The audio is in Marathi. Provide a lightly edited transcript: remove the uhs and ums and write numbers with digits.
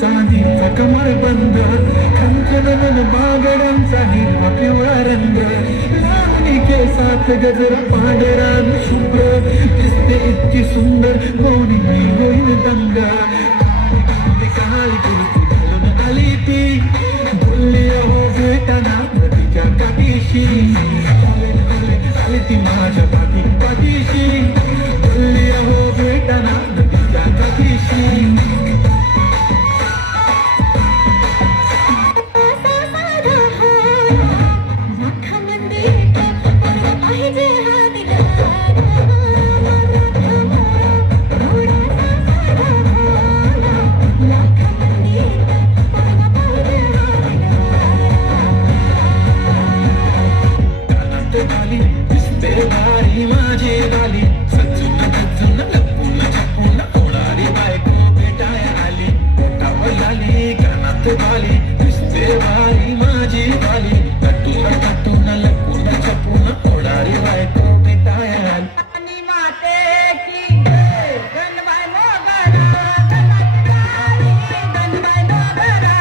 चांदीचा कमरबंद खंचन बागडांचा हिरवा पिवळा रंग लावणी केसात गजरा पांढरा शुभ्र दिसते इतकी सुंदर कोणी होईल दंग काळी कुर्ती घालून आली ती बोलली अहो भेटना नदीच्या काठीशी आली ती माझ्या पाठीशी बोलली अहो भेटना नदीच्या काठीशी भारी माझी गाली सजून गजून लपून छपून होणारी बायको भेटाय आली पोटावर आली कानात घाली दिसते भारी माझी गाली कटून लपून छपून होणारी बायको भेटाय आली माते की गणबाई मोगरा गणबाई मोगरा